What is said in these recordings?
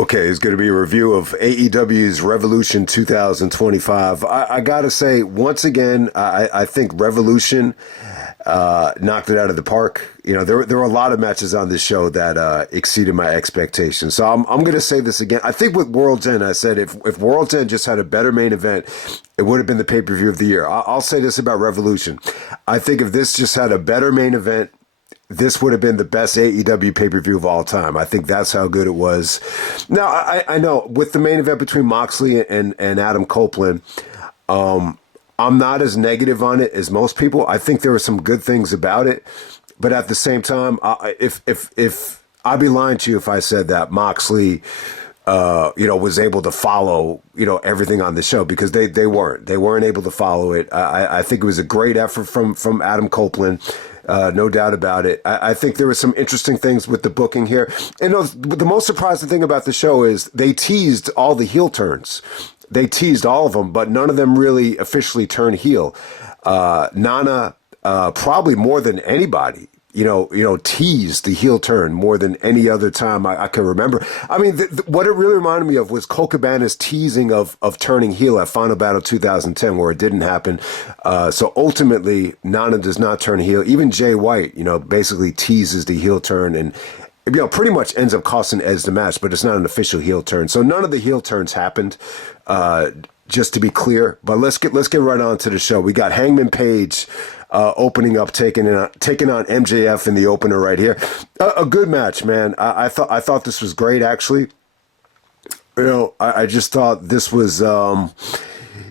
Okay, it's going to be a review of AEW's Revolution 2025. I got to say, once again, I think Revolution knocked it out of the park. You know, there were a lot of matches on this show that exceeded my expectations. So I'm going to say this again. I think with World's End, I said if World's End just had a better main event, it would have been the pay-per-view of the year. I'll say this about Revolution. I think if this just had a better main event, this would have been the best AEW pay-per-view of all time. I think that's how good it was. Now, I know with the main event between Moxley and Adam Copeland, I'm not as negative on it as most people. I think there were some good things about it. But at the same time, if I'd be lying to you if I said that Moxley was able to follow, everything on the show, because they weren't. They weren't able to follow it. I think it was a great effort from Adam Copeland. No doubt about it. I think there were some interesting things with the booking here. And the most surprising thing about the show is they teased all the heel turns. They teased all of them, but none of them really officially turned heel. Nana, probably more than anybody, teased the heel turn more than any other time I can remember. I mean, what it really reminded me of was Colt Cabana's teasing of turning heel at Final Battle 2010, where it didn't happen. So ultimately, Nana does not turn heel. Even Jay White, basically teases the heel turn and, pretty much ends up costing Edge the match, but it's not an official heel turn. So none of the heel turns happened, just to be clear. But let's get right on to the show. We got Hangman Page opening up, taking on MJF in the opener right here. A good match, man. I thought this was great, actually. I just thought this was,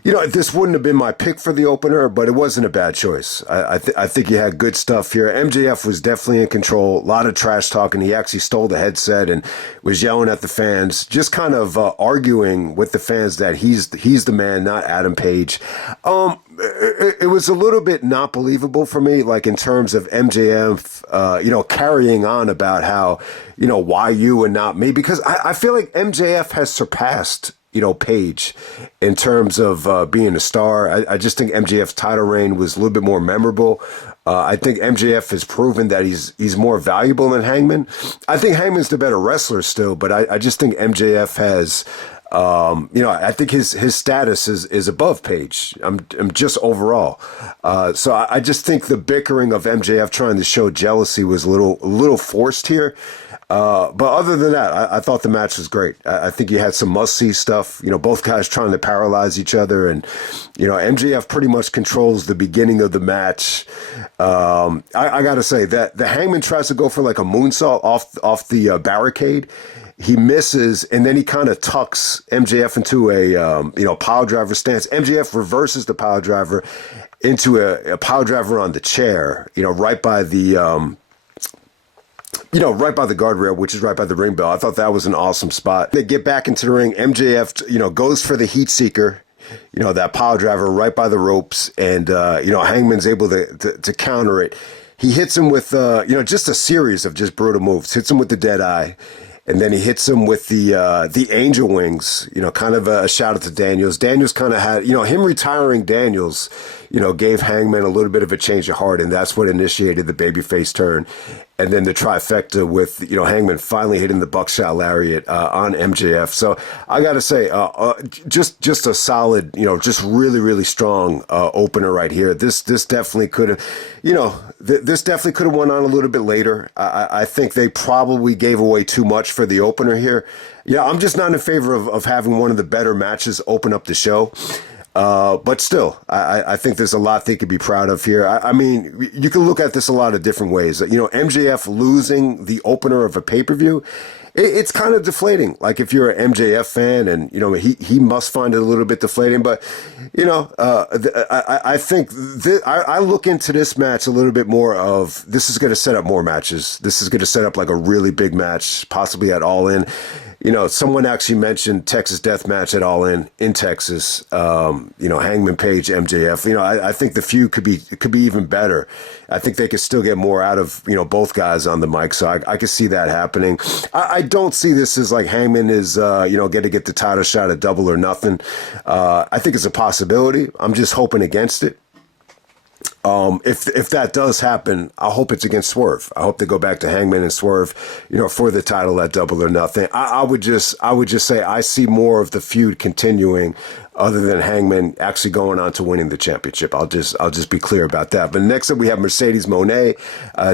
this wouldn't have been my pick for the opener, but it wasn't a bad choice. I think you had good stuff here. MJF was definitely in control. A lot of trash talking. He actually stole the headset and was yelling at the fans, just kind of arguing with the fans that he's the man, not Adam Page. It was a little bit not believable for me, like in terms of MJF, carrying on about how, why you and not me, because I feel like MJF has surpassed Page in terms of being a star. I just think MJF's title reign was a little bit more memorable. I think MJF has proven that he's more valuable than Hangman. I think Hangman's the better wrestler still, but I just think MJF has, I think his status is above Page. I'm just overall. So I just think the bickering of MJF trying to show jealousy was a little forced here. But other than that, I thought the match was great. I think you had some must-see stuff. Both guys trying to paralyze each other, and MJF pretty much controls the beginning of the match. I gotta say that the Hangman tries to go for like a moonsault off the barricade. He misses, and then he kind of tucks MJF into a pile driver stance. MJF reverses the pile driver into a pile driver on the chair. Right by the right by the guardrail, which is right by the ring bell. I thought that was an awesome spot. They get back into the ring. MJF, goes for the heat seeker, that pile driver right by the ropes, and Hangman's able to counter it. He hits him with just a series of just brutal moves. Hits him with the dead eye. And then he hits him with the angel wings, kind of a shout out to Daniels. Daniels kind of had, him retiring Daniels, gave Hangman a little bit of a change of heart, and that's what initiated the babyface turn. And then the trifecta with, Hangman finally hitting the buckshot lariat on MJF. So I got to say, just a solid, just really, really strong opener right here. This definitely could have, this definitely could have went on a little bit later. I think they probably gave away too much for the opener here. Yeah, I'm just not in favor of having one of the better matches open up the show. But still, I think there's a lot they could be proud of here. I mean, you can look at this a lot of different ways. MJF losing the opener of a pay-per-view, it's kind of deflating. Like if you're an MJF fan, and he must find it a little bit deflating. But I think I look into this match a little bit more of, this is going to set up more matches. This is going to set up like a really big match, possibly at All In. Someone actually mentioned Texas Death Match at All In Texas. Hangman Page, MJF. I think the feud could be even better. I think they could still get more out of both guys on the mic. So I could see that happening. I don't see this as like Hangman is going to get the title shot at Double or Nothing. I think it's a possibility. I'm just hoping against it. If that does happen, I hope it's against Swerve. I hope they go back to Hangman and Swerve, for the title at Double or Nothing. I would just say I see more of the feud continuing, other than Hangman actually going on to winning the championship. I'll just be clear about that. But next up we have Mercedes Mone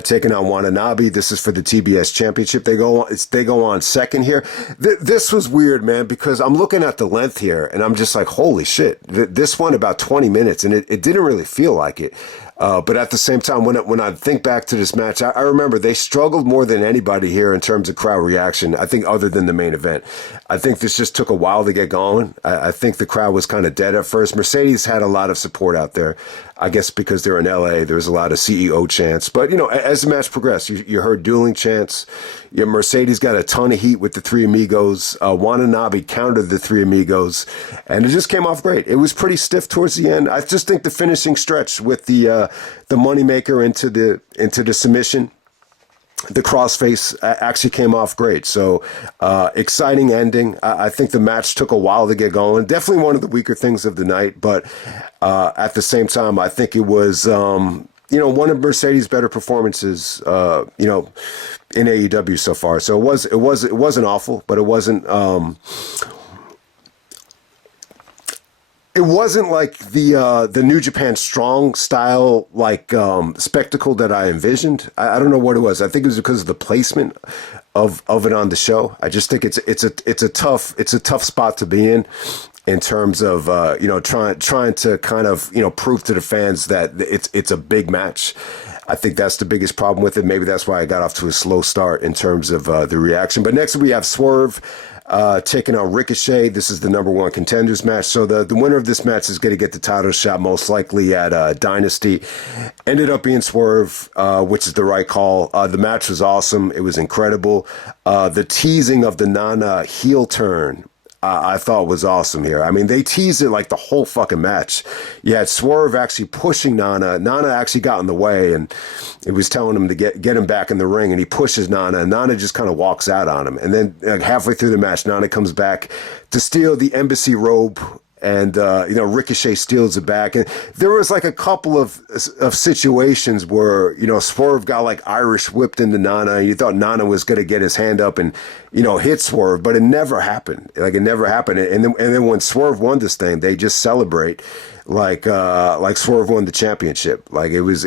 taking on Wanabi. This is for the TBS championship. They go on second here. This was weird, man, because I'm looking at the length here and I'm just like, holy shit. This went about 20 minutes and it didn't really feel like it. But at the same time, when I think back to this match, I remember they struggled more than anybody here in terms of crowd reaction, I think, other than the main event. I think this just took a while to get going. I think the crowd was kind of dead at first. Mercedes had a lot of support out there, I guess because they're in LA. There was a lot of CEO chants. But, as the match progressed, you heard dueling chants. Mercedes got a ton of heat with the Three Amigos. Watanabe countered the Three Amigos. And it just came off great. It was pretty stiff towards the end. I just think the finishing stretch with the moneymaker into the submission, the crossface, actually came off great. So exciting ending. I think the match took a while to get going. Definitely one of the weaker things of the night, but at the same time, I think it was one of Mercedes' better performances in AEW so far. So it wasn't awful, but it wasn't. It wasn't like the New Japan Strong style spectacle that I envisioned. I don't know what it was. I think it was because of the placement of it on the show. I just think it's a tough spot to be in terms of trying to kind of prove to the fans that it's a big match. I think that's the biggest problem with it. Maybe that's why I got off to a slow start in terms of the reaction. But next we have Swerve taking on Ricochet. This is the number one contenders match. So the winner of this match is going to get the title shot most likely at Dynasty. Ended up being Swerve, which is the right call. The match was awesome. It was incredible. The teasing of the Nana heel turn, I thought was awesome here. I mean, they teased it like the whole fucking match. You had Swerve actually pushing Nana. Nana actually got in the way, and it was telling him to get him back in the ring, and he pushes Nana, and Nana just kind of walks out on him. And then halfway through the match, Nana comes back to steal the embassy robe, and Ricochet steals it back. And there was like a couple of situations where Swerve got like Irish whipped into Nana, and you thought Nana was going to get his hand up and hit Swerve, but it never happened. Like, it never happened. And then when Swerve won this thing, they just celebrate like Swerve won the championship. Like, it was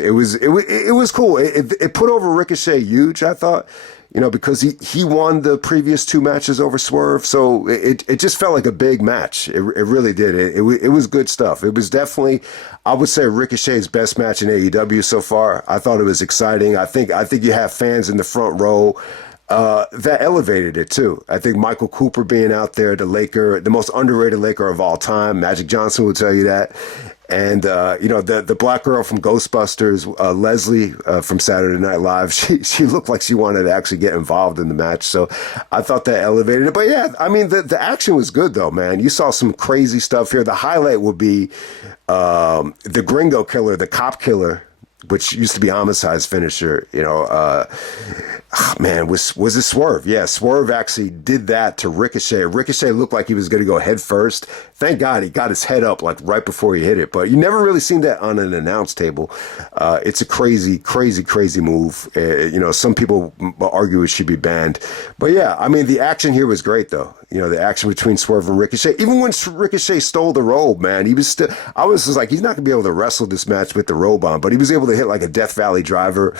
cool. It put over Ricochet huge, I thought. Because he won the previous two matches over Swerve. So it just felt like a big match. It really did. It was good stuff. It was definitely, I would say, Ricochet's best match in AEW so far. I thought it was exciting. I think you have fans in the front row that elevated it too. I think Michael Cooper being out there, the most underrated Laker of all time, Magic Johnson will tell you that. And, the black girl from Ghostbusters, Leslie from Saturday Night Live, she looked like she wanted to actually get involved in the match. So I thought that elevated it. But yeah, I mean, the action was good though, man. You saw some crazy stuff here. The highlight would be the Gringo Killer, the cop killer, which used to be Homicide's finisher, was it Swerve? Yeah, Swerve actually did that to Ricochet. Ricochet looked like he was going to go head first. Thank God he got his head up like right before he hit it. But you never really seen that on an announce table. It's a crazy, crazy, crazy move. Some people argue it should be banned. But yeah, I mean, the action here was great though. The action between Swerve and Ricochet. Even when Ricochet stole the robe, man, I was just like, he's not going to be able to wrestle this match with the robe on, but he was able to hit like a Death Valley driver.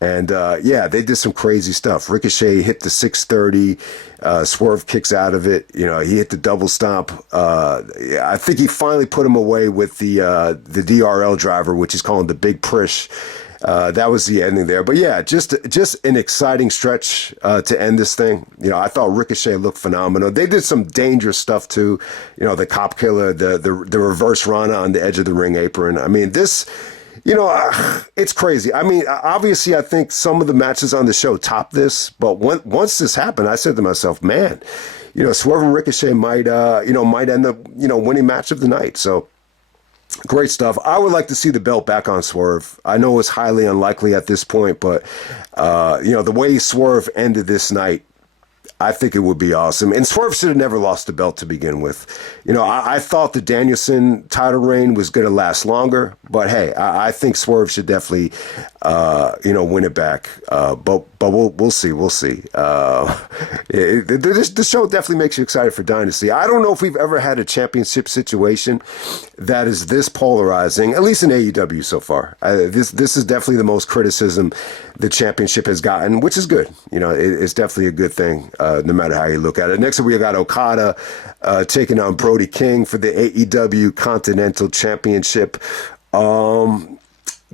And they did some crazy stuff. Ricochet hit the 630. Swerve kicks out of it. He hit the double stomp. I think he finally put him away with the DRL driver, which is called the Big Prish. That was the ending there. But yeah, just an exciting stretch to end this thing. I thought Ricochet looked phenomenal. They did some dangerous stuff too. The cop killer, the reverse Rana on the edge of the ring apron. I mean, this, it's crazy. I mean, obviously, I think some of the matches on the show top this. But once this happened, I said to myself, man, Swerve and Ricochet might end up, winning match of the night. So great stuff. I would like to see the belt back on Swerve. I know it's highly unlikely at this point, but the way Swerve ended this night, I think it would be awesome. And Swerve should have never lost the belt to begin with. You know, I thought the Danielson title reign was going to last longer, but hey, I think Swerve should definitely, win it back. But we'll see. We'll see. The show definitely makes you excited for Dynasty. I don't know if we've ever had a championship situation that is this polarizing, at least in AEW so far. This is definitely the most criticism the championship has gotten, which is good. You know, it's definitely a good thing, no matter how you look at it. Next up, we got Okada taking on Brody King for the AEW Continental Championship.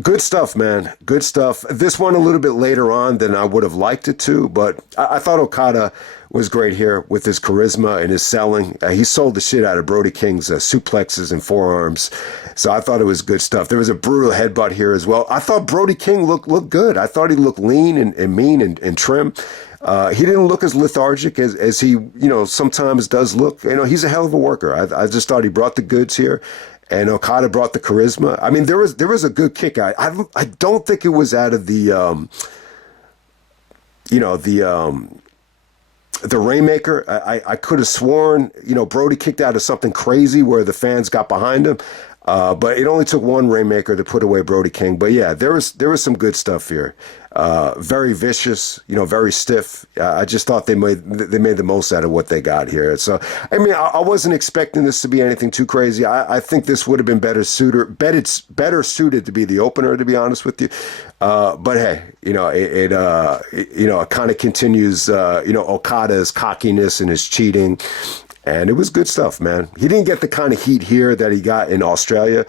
Good stuff, man. Good stuff. This one a little bit later on than I would have liked it to, but I thought Okada was great here with his charisma and his selling. He sold the shit out of Brody King's suplexes and forearms, so I thought it was good stuff. There was a brutal headbutt here as well. I thought Brody King looked good. I thought he looked lean and mean and trim. He didn't look as lethargic as he, sometimes does look. He's a hell of a worker. I just thought he brought the goods here. And Okada brought the charisma. I mean, there was a good kick. I don't think it was out of the Rainmaker. I could have sworn, Brody kicked out of something crazy where the fans got behind him. But it only took one Rainmaker to put away Brody King. But yeah, there was some good stuff here. Very vicious, very stiff. I just thought they made the most out of what they got here. So, I mean, I wasn't expecting this to be anything too crazy. I think this would have been better suited to be the opener, to be honest with you. But hey, it kind of continues, Okada's cockiness and his cheating. And it was good stuff, man. He didn't get the kind of heat here that he got in Australia.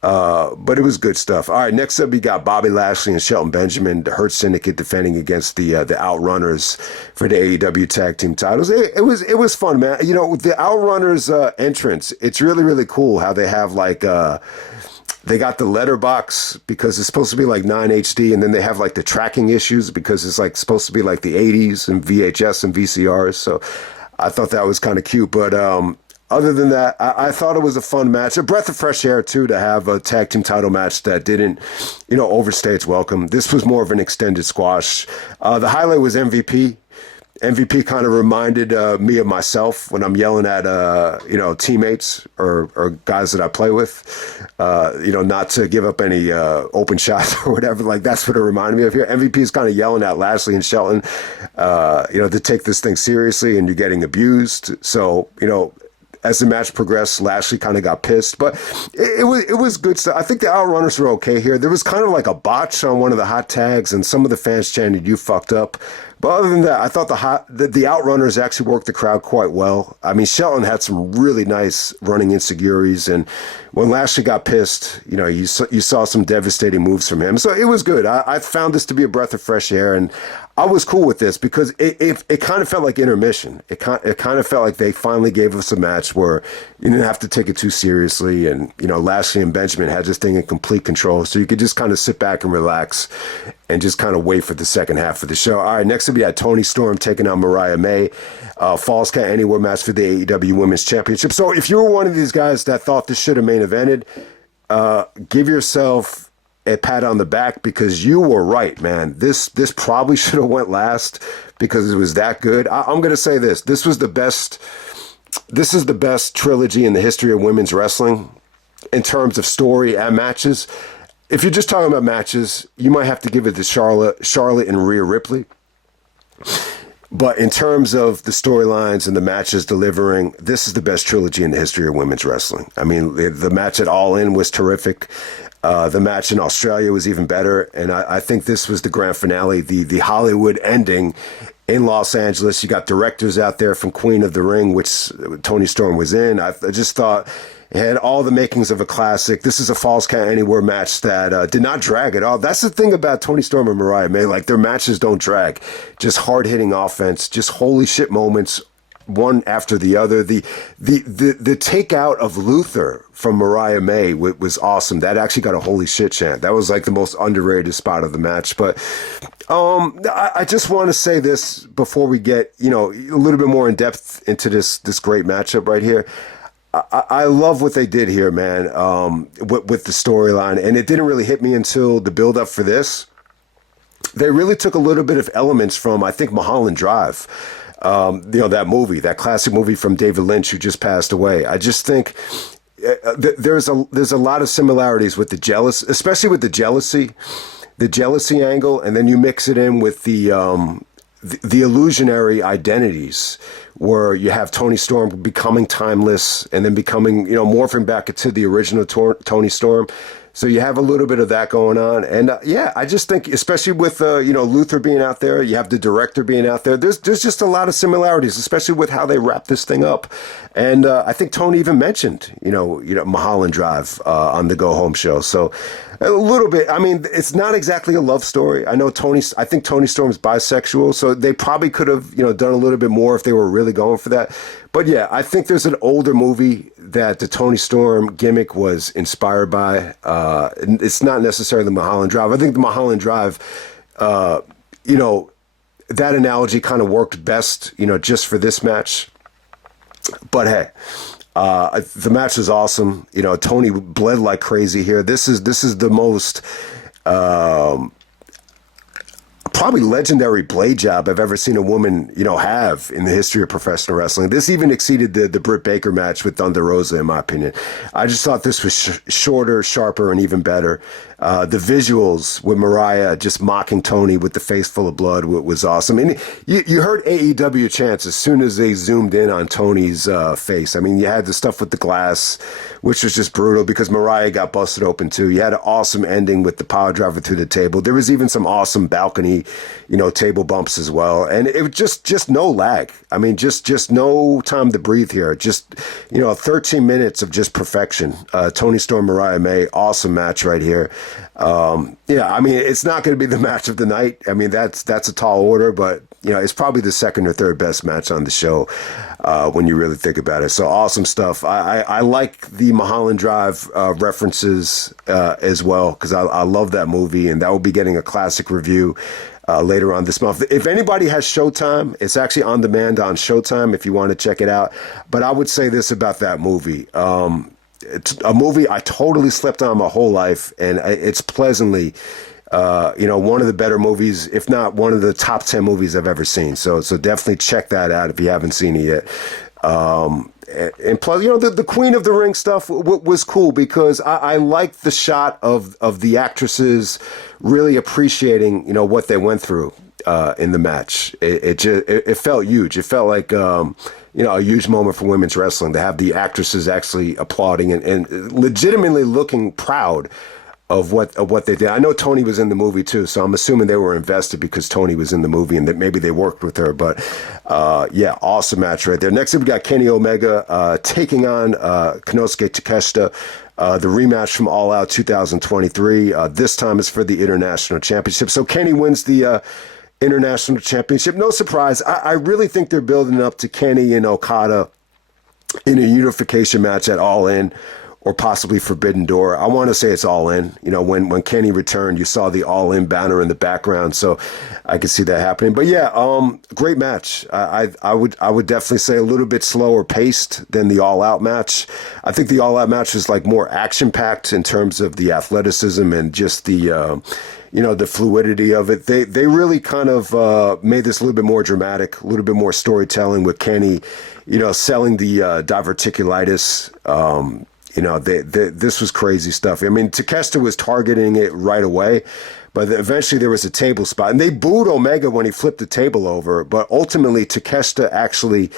But it was good stuff. All right, next up we got Bobby Lashley and Shelton Benjamin, the Hurt Syndicate, defending against the Outrunners for the AEW Tag Team titles. It was fun, man. The Outrunners entrance, it's really, really cool how they have they got the letterbox because it's supposed to be like 9 HD, and then they have like the tracking issues because it's like supposed to be like the 80s and VHS and VCRs. So I thought that was kind of cute, but other than that, I thought it was a fun match. A breath of fresh air, too, to have a tag team title match that didn't, overstay its welcome. This was more of an extended squash. The highlight was MVP. MVP kind of reminded me of myself when I'm yelling at, teammates or guys that I play with, not to give up any open shots or whatever. Like, that's what it reminded me of here. MVP is kind of yelling at Lashley and Shelton, to take this thing seriously, and you're getting abused. So, as the match progressed, Lashley kind of got pissed, but it was good stuff. I think the Outrunners were okay here. There was kind of like a botch on one of the hot tags, and some of the fans chanted, "You fucked up." But other than that, I thought the Outrunners actually worked the crowd quite well. I mean, Shelton had some really nice running insecurities, and when Lashley got pissed, you saw some devastating moves from him. So it was good. I found this to be a breath of fresh air, and I was cool with this because it kind of felt like intermission. It kind of felt like they finally gave us a match where you didn't have to take it too seriously, and Lashley and Benjamin had this thing in complete control, so you could just kind of sit back and relax and just kind of wait for the second half of the show. All right, next up we had Toni Storm taking on Mariah May. Falls Count Anywhere match for the AEW Women's Championship. So if you were one of these guys that thought this should have main evented, give yourself a pat on the back because you were right, man. This probably should have went last because it was that good. I'm going to say this. This is the best trilogy in the history of women's wrestling in terms of story and matches. If you're just talking about matches, you might have to give it to Charlotte and Rhea Ripley. But in terms of the storylines and the matches delivering, this is the best trilogy in the history of women's wrestling. I mean, the match at All In was terrific. The match in Australia was even better. And I think this was the grand finale, the Hollywood ending in Los Angeles. You got directors out there from Queen of the Ring, which Toni Storm was in. I just thought it had all the makings of a classic. This is a Falls Count Anywhere match that did not drag at all. That's the thing about Toni Storm and Mariah May. Like, their matches don't drag. Just hard-hitting offense, just holy shit moments, one after the other. The takeout of Luther from Mariah May was awesome. That actually got a holy shit chant. That was like the most underrated spot of the match. But I just want to say this before we get, a little bit more in depth into this great matchup right here. I love what they did here, man, with the storyline. And it didn't really hit me until the build-up for this. They really took a little bit of elements from, I think, Mulholland Drive. that movie, that classic movie from David Lynch, who just passed away. I just think there's a lot of similarities with especially with the jealousy angle, and then you mix it in with the illusionary identities, where you have Toni Storm becoming timeless and then becoming, morphing back into the original Toni Storm. So you have a little bit of that going on. And I just think, especially with, Luther being out there, you have the director being out there, there's just a lot of similarities, especially with how they wrap this thing up. And I think Tony even mentioned, Mulholland Drive on the Go Home show. So a little bit, I mean, it's not exactly a love story. I think Toni Storm's bisexual, so they probably could have, done a little bit more if they were really going for that. But yeah, I think there's an older movie that the Toni Storm gimmick was inspired by. It's not necessarily Mulholland Drive. I think the Mulholland Drive, that analogy kind of worked best, just for this match. But hey, the match was awesome. Toni bled like crazy here. This is the most probably legendary blade job I've ever seen a woman, have in the history of professional wrestling. This even exceeded the Britt Baker match with Thunder Rosa, in my opinion. I just thought this was shorter, sharper, and even better. The visuals with Mariah just mocking Toni with the face full of blood was awesome. And you heard AEW chants as soon as they zoomed in on Toni's face. I mean, you had the stuff with the glass, which was just brutal because Mariah got busted open too. You had an awesome ending with the power driver through the table. There was even some awesome balcony, table bumps as well. And it was just no lag. I mean, just no time to breathe here. Just, 13 minutes of just perfection. Toni Storm, Mariah May, awesome match right here. I mean, it's not going to be the match of the night. I mean, that's a tall order, but it's probably the second or third best match on the show when you really think about it. So awesome stuff. I like the Mulholland Drive references as well, because I love that movie, and that will be getting a classic review later on this month. If anybody has Showtime, it's actually on demand on Showtime if you want to check it out. But I would say this about that movie. It's a movie I totally slept on my whole life, and it's pleasantly, one of the better movies, if not one of the top 10 movies I've ever seen. So definitely check that out if you haven't seen it yet. And plus, the Queen of the Ring stuff was cool because I liked the shot of the actresses really appreciating, what they went through in the match. It felt huge. It felt like, a huge moment for women's wrestling to have the actresses actually applauding and legitimately looking proud of what they did. I know Toni was in the movie too, so I'm assuming they were invested because Toni was in the movie and that maybe they worked with her. But awesome match right there. Next up, we got Kenny Omega taking on Konosuke Takeshita. The rematch from All Out 2023. This time is for the International Championship. So Kenny wins the International Championship. No surprise. I really think they're building up to Kenny and Okada in a unification match at All In, or possibly Forbidden Door. I want to say it's All In. When Kenny returned, you saw the All In banner in the background, so I could see that happening. But great match. I would definitely say a little bit slower paced than the All Out match. I think the All Out match was like more action packed in terms of the athleticism and just the the fluidity of it. They really kind of made this a little bit more dramatic, a little bit more storytelling with Kenny, selling the diverticulitis. This was crazy stuff. I mean, Takeshita was targeting it right away, but eventually there was a table spot, and they booed Omega when he flipped the table over. But ultimately, Takeshita actually,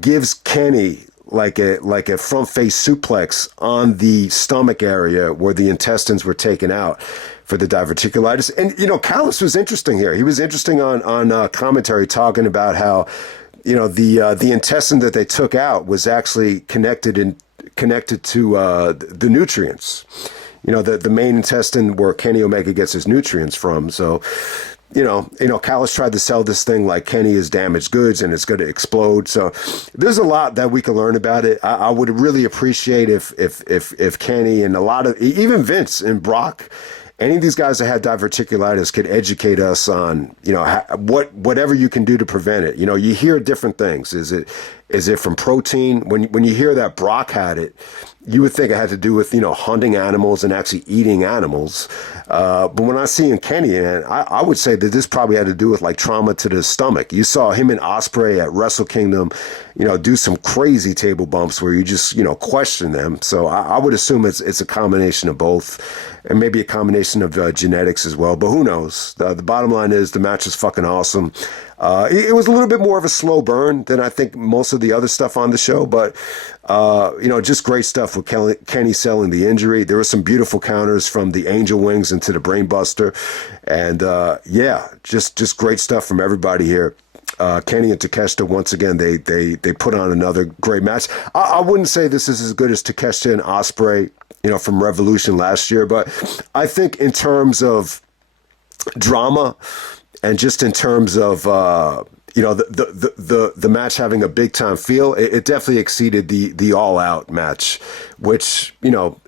gives Kenny like a front face suplex on the stomach area where the intestines were taken out for the diverticulitis. And Callis was interesting here. He was interesting on commentary, talking about how the intestine that they took out was actually connected to the nutrients. The main intestine where Kenny Omega gets his nutrients from. So, Callis tried to sell this thing like Kenny is damaged goods and it's going to explode. So there's a lot that we can learn about it. I would really appreciate if Kenny and a lot of, even Vince and Brock, any of these guys that had diverticulitis could educate us on, whatever you can do to prevent it. You hear different things. Is it from protein? When you hear that Brock had it, you would think it had to do with, hunting animals and actually eating animals. But when I see in Kenny, and I would say that this probably had to do with like trauma to the stomach. You saw him and Osprey at Wrestle Kingdom, do some crazy table bumps where you just, question them. So I would assume it's a combination of both, and maybe a combination of genetics as well. But who knows? The bottom line is the match is fucking awesome. It was a little bit more of a slow burn than I think most of the other stuff on the show, but just great stuff with Kenny selling the injury. There were some beautiful counters from the Angel Wings into the Brainbuster, and just great stuff from everybody here. Kenny and Takeshita, once again, they put on another great match. I wouldn't say this is as good as Takeshita and Osprey, from Revolution last year, but I think in terms of drama and just in terms of the match having a big time feel, it definitely exceeded the All Out match, which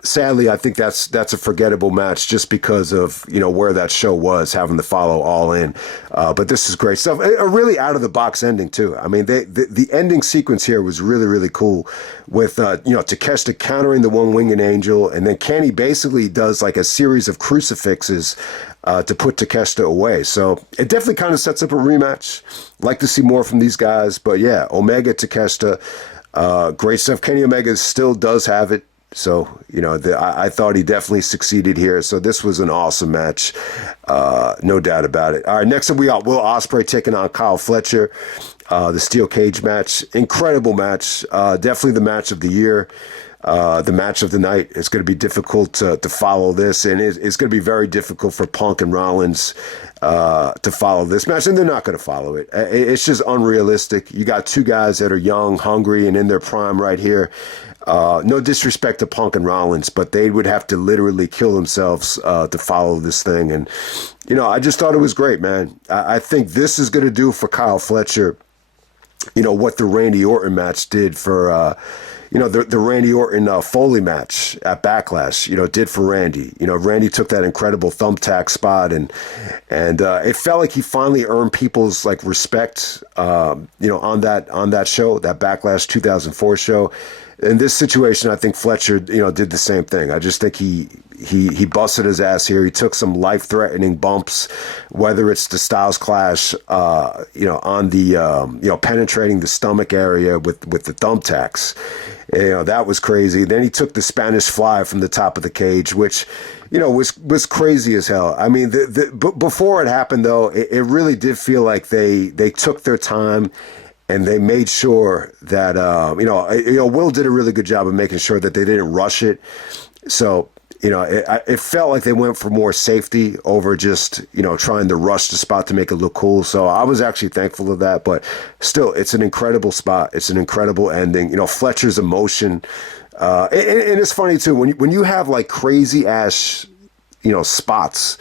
sadly I think that's a forgettable match just because of where that show was, having to follow All In. But this is great stuff. A really out of the box ending too. I mean, the ending sequence here was really, really cool with Takeshita countering the one winged angel, and then Kenny basically does like a series of crucifixes to put Takeshita away. So it definitely kind of sets up a rematch. Like to see more from these guys. But yeah, Omega, Takeshita, great stuff. Kenny Omega still does have it. So, I thought he definitely succeeded here. So this was an awesome match. No doubt about it. All right, next up we got Will Ospreay taking on Kyle Fletcher. The steel cage match. Incredible match. Definitely the match of the year. The match of the night. It's going to be difficult to follow this, and it's going to be very difficult for Punk and Rollins to follow this match, and they're not going to follow it. It's just unrealistic. You got two guys that are young, hungry, and in their prime right here. No disrespect to Punk and Rollins, but they would have to literally kill themselves to follow this thing. And, I just thought it was great, man. I think this is going to do for Kyle Fletcher, what the Randy Orton match did for... the Randy Orton Foley match at Backlash, did for Randy. Randy took that incredible thumbtack spot, and it felt like he finally earned people's like respect, on that show, that Backlash 2004 show. In this situation, I think Fletcher, did the same thing. I just think he busted his ass here. He took some life-threatening bumps, whether it's the Styles Clash, on the, penetrating the stomach area with the thumbtacks. That was crazy. Then he took the Spanish Fly from the top of the cage, which, was crazy as hell. I mean, before it happened, though, it really did feel like they took their time. And they made sure that, Will did a really good job of making sure that they didn't rush it. So, it felt like they went for more safety over just, trying to rush the spot to make it look cool. So I was actually thankful of that. But still, it's an incredible spot. It's an incredible ending. Fletcher's emotion. And it's funny, too, when you have like crazy ass, spots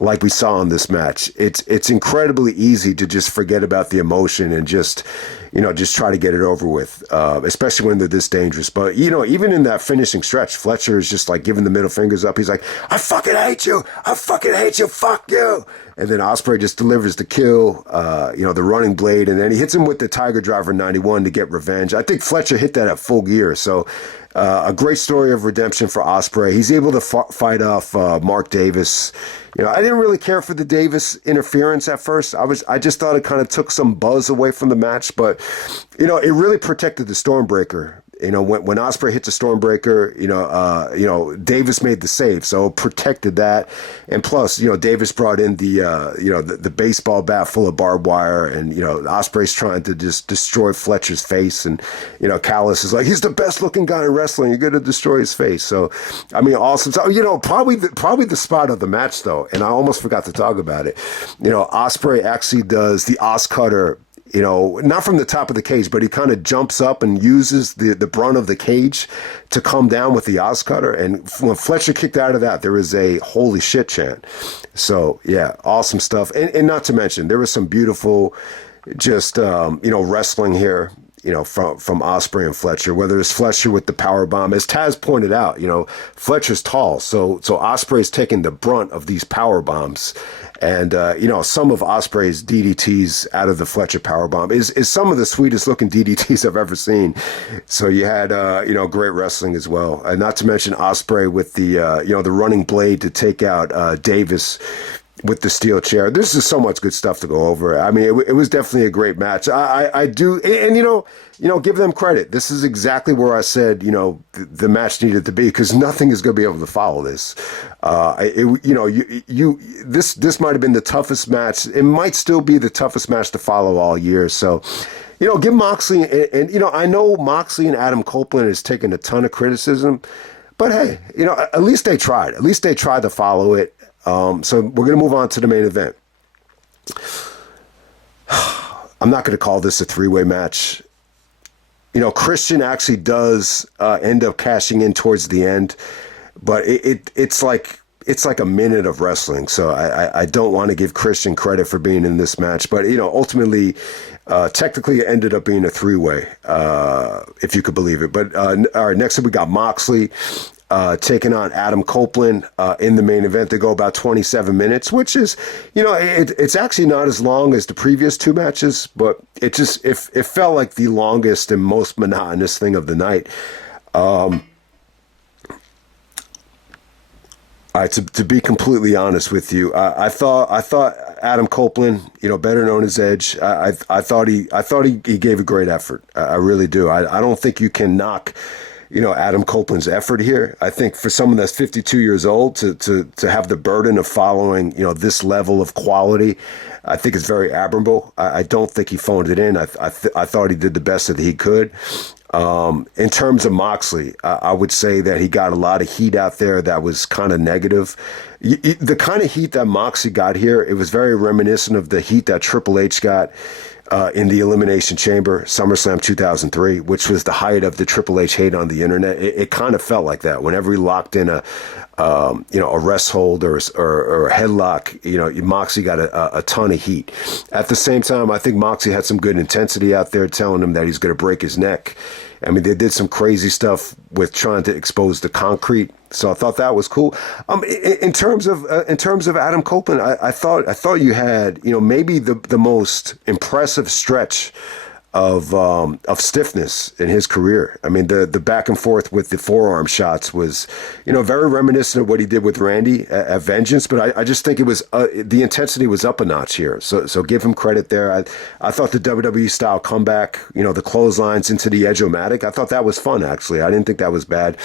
like we saw in this match, it's incredibly easy to just forget about the emotion and just try to get it over with, especially when they're this dangerous. But, even in that finishing stretch, Fletcher is just like giving the middle fingers up. He's like, I fucking hate you. I fucking hate you. Fuck you. And then Ospreay just delivers the kill, the running blade. And then he hits him with the Tiger Driver 91 to get revenge. I think Fletcher hit that at full gear. So a great story of redemption for Ospreay. He's able to fight off Mark Davis. I didn't really care for the Davis interference at first. I just thought it kind of took some buzz away from the match, but it really protected the Stormbreaker. When Ospreay hit the Stormbreaker, Davis made the save, so it protected that. And plus, Davis brought in the baseball bat full of barbed wire, and Ospreay's trying to just destroy Fletcher's face, and Callis is like, he's the best looking guy in wrestling. You're gonna destroy his face. So, I mean, awesome. So, probably the spot of the match though, and I almost forgot to talk about it. Ospreay actually does the Os Cutter. Not from the top of the cage, but he kind of jumps up and uses the brunt of the cage to come down with the Oz Cutter. And when Fletcher kicked out of that, there was a holy shit chant. So, yeah, awesome stuff. And not to mention, there was some beautiful just, wrestling here. from Osprey and Fletcher, whether it's Fletcher with the power bomb, as Taz pointed out, Fletcher's tall, so Osprey's taking the brunt of these power bombs. And, some of Osprey's DDTs out of the Fletcher powerbomb is some of the sweetest looking DDTs I've ever seen. So you had, great wrestling as well. And not to mention Osprey with the running blade to take out Davis with the steel chair. This is so much good stuff to go over. I mean, it was definitely a great match. I do, and give them credit. This is exactly where I said, the match needed to be, because nothing is going to be able to follow this. This might have been the toughest match. It might still be the toughest match to follow all year. So, give Moxley, and I know Moxley and Adam Copeland has taken a ton of criticism, but hey, at least they tried. At least they tried to follow it. So we're going to move on to the main event. I'm not going to call this a three-way match. Christian actually does end up cashing in towards the end, but it's like a minute of wrestling. So I don't want to give Christian credit for being in this match, but ultimately, technically it ended up being a three-way, if you could believe it. But all right, next up we got Moxley taking on Adam Copeland in the main event. They go about 27 minutes, which is, it's actually not as long as the previous two matches, but it felt like the longest and most monotonous thing of the night. All right, to be completely honest with you, I thought Adam Copeland, better known as Edge, I thought he gave a great effort. I really do. I don't think you can knock Adam Copeland's effort here. I think for someone that's 52 years old to have the burden of following, this level of quality, I think it's very admirable. I don't think he phoned it in. I thought he did the best that he could. In terms of Moxley, I would say that he got a lot of heat out there that was kind of negative. The kind of heat that Moxley got here, it was very reminiscent of the heat that Triple H got in the Elimination Chamber, SummerSlam 2003, which was the height of the Triple H hate on the internet. It kind of felt like that. Whenever he locked in a rest hold or a headlock, Moxley got a ton of heat. At the same time, I think Moxley had some good intensity out there, telling him that he's going to break his neck. I mean, they did some crazy stuff with trying to expose the concrete, so I thought that was cool. In terms of Adam Copeland, I thought you had maybe the most impressive stretch of stiffness in his career. I mean, the back and forth with the forearm shots was, very reminiscent of what he did with Randy at Vengeance. But I just think it was the intensity was up a notch here. So give him credit there. I thought the WWE style comeback, the clotheslines into the Edge-O-Matic, I thought that was fun. Actually, I didn't think that was bad.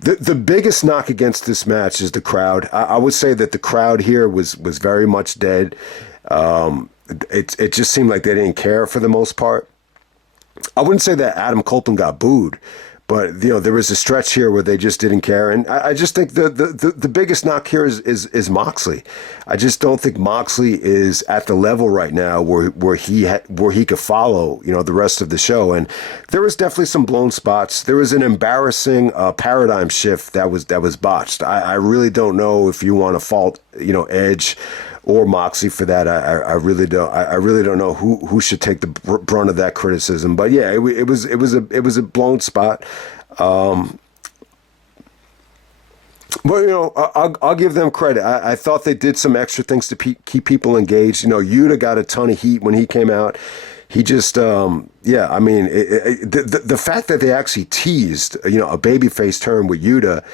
The biggest knock against this match is the crowd. I would say that the crowd here was very much dead. It just seemed like they didn't care for the most part. I wouldn't say that Adam Copeland got booed, but there was a stretch here where they just didn't care, and I just think the biggest knock here is Moxley. I just don't think Moxley is at the level right now where he could follow the rest of the show, and there was definitely some blown spots. There was an embarrassing paradigm shift that was botched. I really don't know if you want to fault Edge or Moxley for that. I really don't. I really don't know who should take the brunt of that criticism. But yeah, it was a blown spot. But I'll give them credit. I thought they did some extra things to keep people engaged. Yuta got a ton of heat when he came out. He just, I mean, the fact that they actually teased, a babyface turn with Yuta.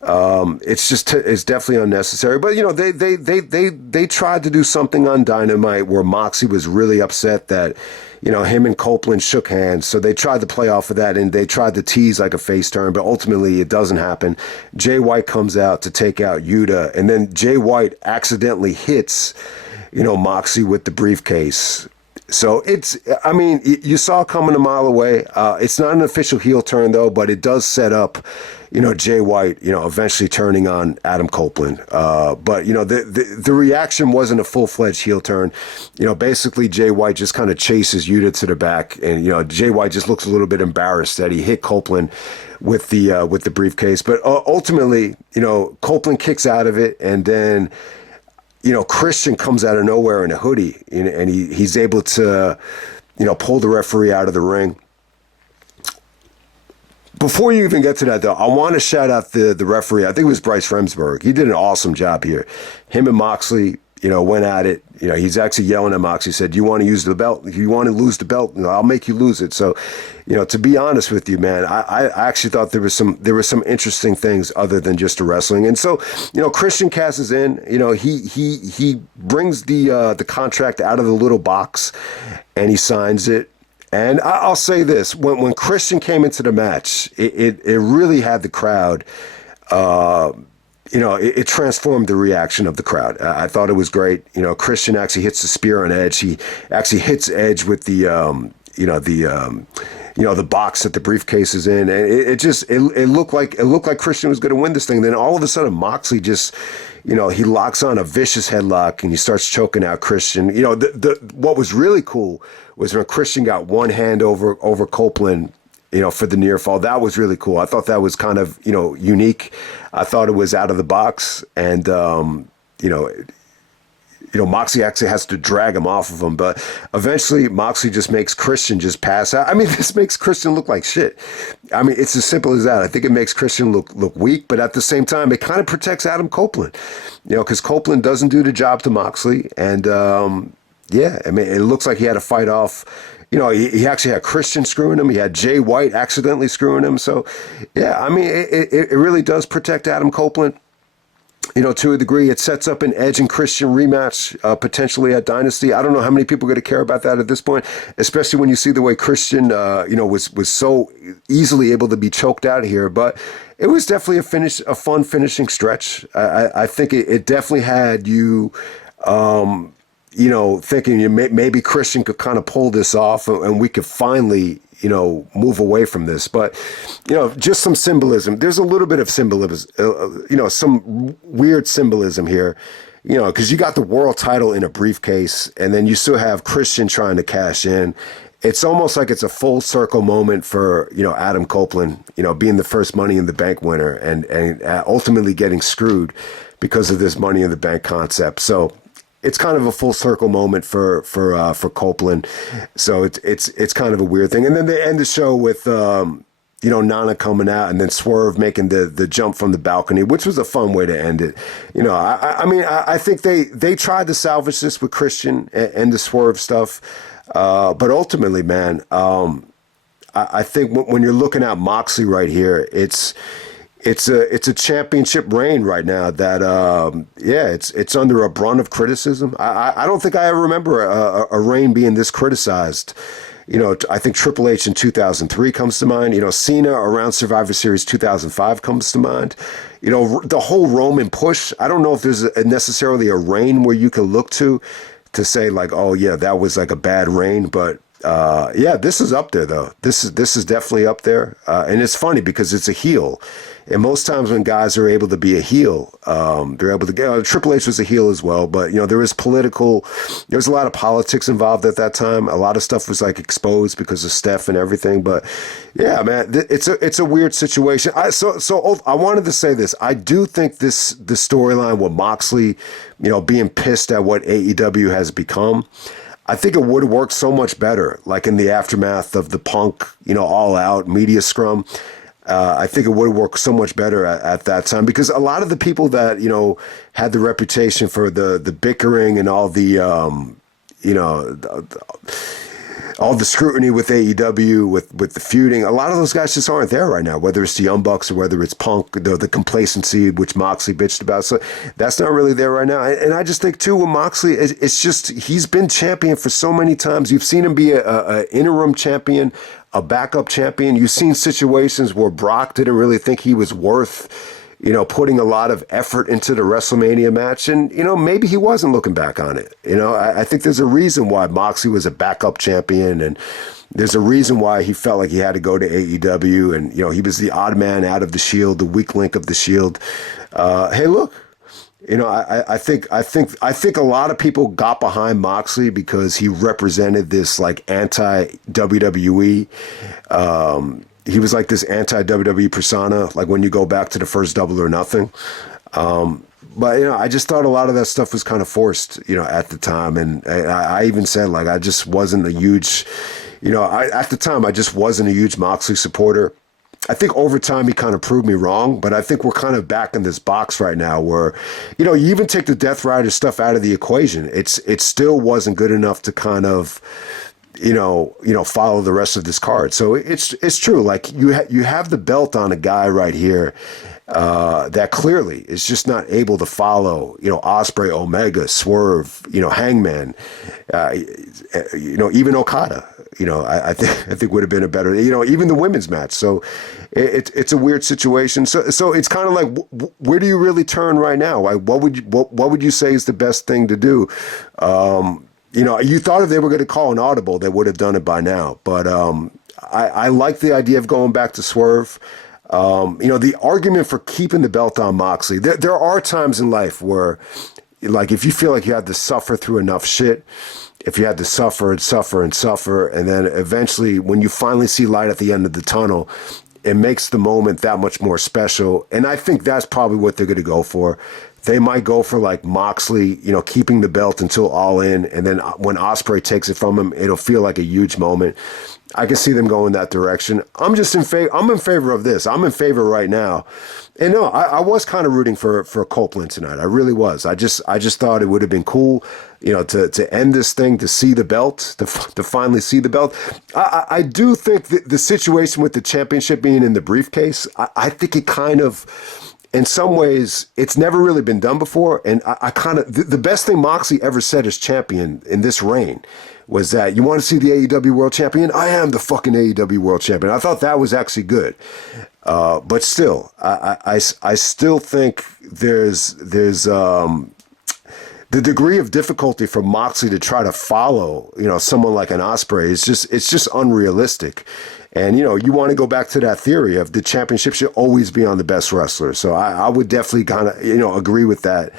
It's definitely unnecessary, but they tried to do something on Dynamite where Moxley was really upset that him and Copeland shook hands, so they tried to play off of that and they tried to tease like a face turn, but ultimately it doesn't happen. Jay White comes out to take out Yuta, and then Jay White accidentally hits Moxley with the briefcase. So you saw it coming a mile away. It's not an official heel turn though, but it does set up, Jay White, eventually turning on Adam Copeland. But the reaction wasn't a full-fledged heel turn. Basically Jay White just kind of chases Yuta to the back, and Jay White just looks a little bit embarrassed that he hit Copeland with the briefcase. But ultimately, Copeland kicks out of it, and then Christian comes out of nowhere in a hoodie, and he's able to, pull the referee out of the ring. Before you even get to that, though, I want to shout out the referee. I think it was Bryce Remsburg. He did an awesome job here. Him and Moxley, went at it. He's actually yelling at Moxley. He said, "You want to use the belt? If you want to lose the belt, I'll make you lose it." So, to be honest with you, man, I actually thought there were some interesting things other than just the wrestling. And so, Christian cashes in. He brings the contract out of the little box, and he signs it. And I'll say this: when Christian came into the match, it really had the crowd. It transformed the reaction of the crowd. I thought it was great. Christian actually hits the spear on Edge. He actually hits Edge with the box that the briefcase is in, and it looked like Christian was going to win this thing. Then all of a sudden, Moxley just, he locks on a vicious headlock and he starts choking out Christian. What was really cool was when Christian got one hand over Copeland, for the near fall. That was really cool. I thought that was kind of, unique. I thought it was out of the box, and Moxley actually has to drag him off of him, but eventually Moxley just makes Christian just pass out. I mean, this makes Christian look like shit. I mean, it's as simple as that. I think it makes Christian look weak, but at the same time, it kind of protects Adam Copeland, because Copeland doesn't do the job to Moxley, and it looks like he had to fight off. He actually had Christian screwing him. He had Jay White accidentally screwing him. So, yeah, I mean, it really does protect Adam Copeland. To a degree. It sets up an Edge and Christian rematch potentially at Dynasty. I don't know how many people are going to care about that at this point, especially when you see the way Christian, was so easily able to be choked out of here. But it was definitely a fun finishing stretch. I think it definitely had you. Thinking maybe Christian could kind of pull this off and we could finally, move away from this. But, just some symbolism. There's a little bit of symbolism, some weird symbolism here, because you got the world title in a briefcase and then you still have Christian trying to cash in. It's almost like it's a full circle moment for, Adam Copeland, being the first Money in the Bank winner and ultimately getting screwed because of this Money in the Bank concept. So, it's kind of a full circle moment for Copeland, so it's kind of a weird thing. And then they end the show with Nana coming out and then Swerve making the jump from the balcony, which was a fun way to end it. I think they tried to salvage this with Christian and the Swerve stuff, but ultimately, man, I think when you're looking at Moxley right here, it's a championship reign right now that it's under a brunt of criticism. I don't think I ever remember a reign being this criticized. I think Triple H in 2003 comes to mind. Cena around Survivor Series 2005 comes to mind. The whole Roman push. I don't know if there's necessarily a reign where you can look to say like, oh yeah, that was like a bad reign, but. This is up there though. This is definitely up there, and it's funny because it's a heel, and most times when guys are able to be a heel, they're able to get. Triple H was a heel as well, but there was a lot of politics involved at that time. A lot of stuff was like exposed because of Steph and everything. But yeah, man, it's a weird situation. So I wanted to say this. I do think the storyline with Moxley, being pissed at what AEW has become. I think it would have worked so much better, like in the aftermath of the Punk, All Out media scrum. I think it would have worked so much better at that time because a lot of the people that, had the reputation for the bickering and all the, all the scrutiny with AEW, with the feuding, a lot of those guys just aren't there right now, whether it's the Young Bucks or whether it's Punk, the complacency which Moxley bitched about. So that's not really there right now. And I just think, too, with Moxley, it's just he's been champion for so many times. You've seen him be a interim champion, a backup champion. You've seen situations where Brock didn't really think he was worth putting a lot of effort into the WrestleMania match. And, maybe he wasn't looking back on it. I think there's a reason why Moxley was a backup champion. And there's a reason why he felt like he had to go to AEW. And, he was the odd man out of the Shield, the weak link of the Shield. Hey, look, I think a lot of people got behind Moxley because he represented this like anti-WWE, he was like this anti-WWE persona, like when you go back to the first Double or Nothing. But, I just thought a lot of that stuff was kind of forced, at the time. And I even said, like, I just wasn't a huge, at the time, I just wasn't a huge Moxley supporter. I think over time he kind of proved me wrong, but I think we're kind of back in this box right now where, you even take the Death Rider stuff out of the equation. It still wasn't good enough to kind of, follow the rest of this card. So it's true. Like you have the belt on a guy right here that clearly is just not able to follow, Osprey, Omega, Swerve, Hangman, even Okada. I think would have been a better, even the women's match. So it's a weird situation. So it's kind of like, where do you really turn right now? Like, what would you say is the best thing to do? You thought if they were going to call an audible, they would have done it by now. But I like the idea of going back to Swerve. The argument for keeping the belt on Moxley, there are times in life where, like, if you feel like you had to suffer through enough shit, if you had to suffer and suffer and suffer, and then eventually when you finally see light at the end of the tunnel, it makes the moment that much more special. And I think that's probably what they're going to go for. They might go for like Moxley, keeping the belt until All In, and then when Ospreay takes it from him, it'll feel like a huge moment. I can see them going that direction. I'm in favor of this. I'm in favor right now. And no, I was kind of rooting for Copeland tonight. I really was. I just thought it would have been cool, to end this thing, to see the belt, to finally see the belt. I do think that the situation with the championship being in the briefcase, I think it kind of, in some ways, it's never really been done before. And I kind of, the best thing Moxley ever said as champion in this reign was that, you want to see the AEW World Champion? I am the fucking AEW World Champion. I thought that was actually good. But still, I still think there's the degree of difficulty for Moxley to try to follow, someone like an Osprey. It's just unrealistic. And, you want to go back to that theory of the championship should always be on the best wrestler. So I would definitely kind of, agree with that.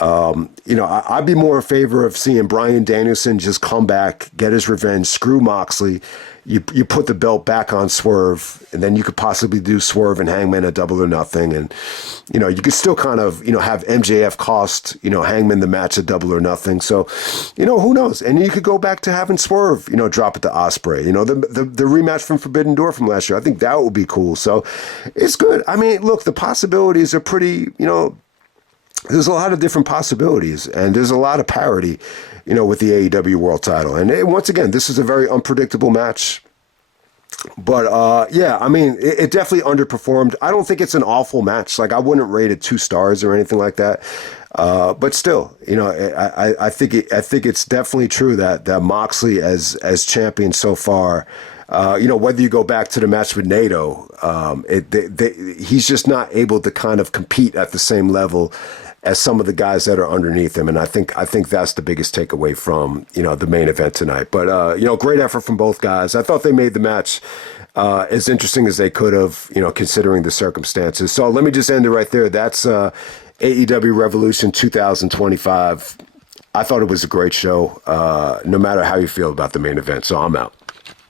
I'd be more in favor of seeing Bryan Danielson just come back, get his revenge, screw Moxley. You put the belt back on Swerve, and then you could possibly do Swerve and Hangman at Double or Nothing. And, you could still kind of, have MJF cost, Hangman the match at Double or Nothing. So, who knows? And you could go back to having Swerve, drop it to Osprey, the rematch from Forbidden Door from last year. I think that would be cool. So it's good. I mean, look, the possibilities are pretty, there's a lot of different possibilities, and there's a lot of parity, with the AEW World Title. And once again, this is a very unpredictable match. But, yeah, I mean, it definitely underperformed. I don't think it's an awful match. Like, I wouldn't rate it 2 stars or anything like that. But still, I think it's definitely true that Moxley as champion so far, whether you go back to the match with Naito, he's just not able to kind of compete at the same level as some of the guys that are underneath him. And I think that's the biggest takeaway from, the main event tonight. But, great effort from both guys. I thought they made the match as interesting as they could have, considering the circumstances. So let me just end it right there. That's AEW Revolution 2025. I thought it was a great show, no matter how you feel about the main event. So I'm out.